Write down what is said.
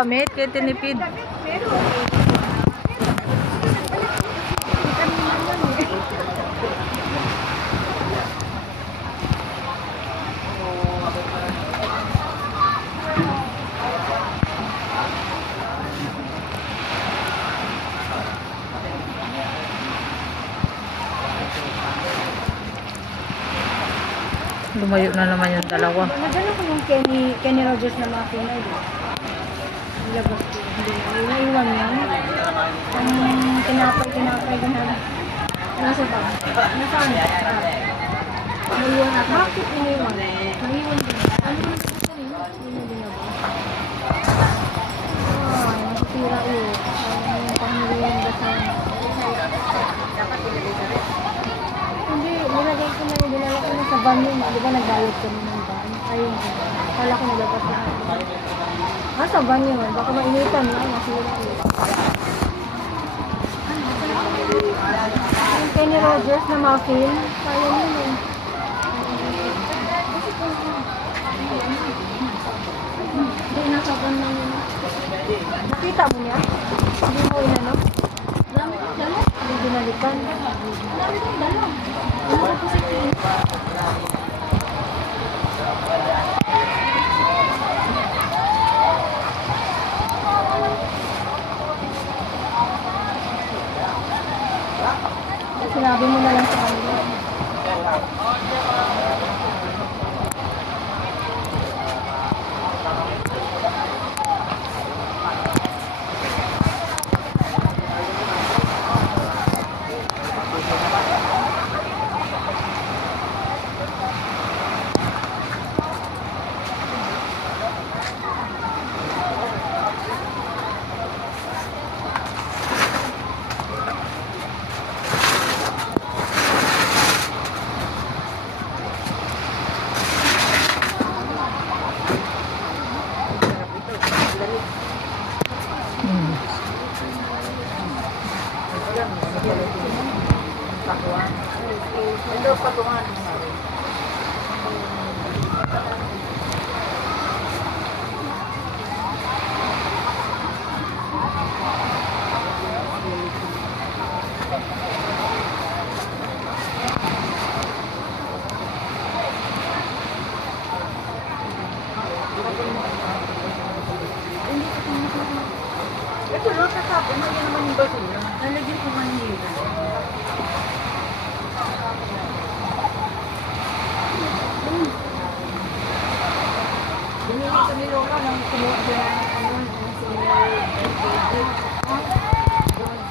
damit, kaya tinipid. Lumayo na naman yung dalawa. Nadala ko yung Kenny Rogers na mga Pinoy. Nilabas ko. Hindi na. Naiwan yan. Ang tinapay ko na. Nasa ba? Nasaan? Naiwan ako. Bakit iniwan? Naiwan din. Ano yung gusto nyo? Hindi na dinaba. Ay, masitira ulit. Ang panghiluan ba sa... Hindi, nilagay ko na yung dinala ko na sa van yun. Di ba nagbayad kami ng van? Ayun. Kala ko naglapas na. Sa van yun. Baka mainitan na. Masira ulit. Yung Kenny Rogers na muffin. Kaya yun eh. Hindi, nasa van lang yun. Nakita mo niya? Hindi mo inano? Dami ng dala. Hindi binalikan. Dami ng dala. Ano po si Kenny? Sinabi mo na lang sa kanila. Ito patungan mo na rin. Ito lang sa kapon, hindi naman yung basura. Nalagyan ko manila. Binili kami Lola ng kumuha ng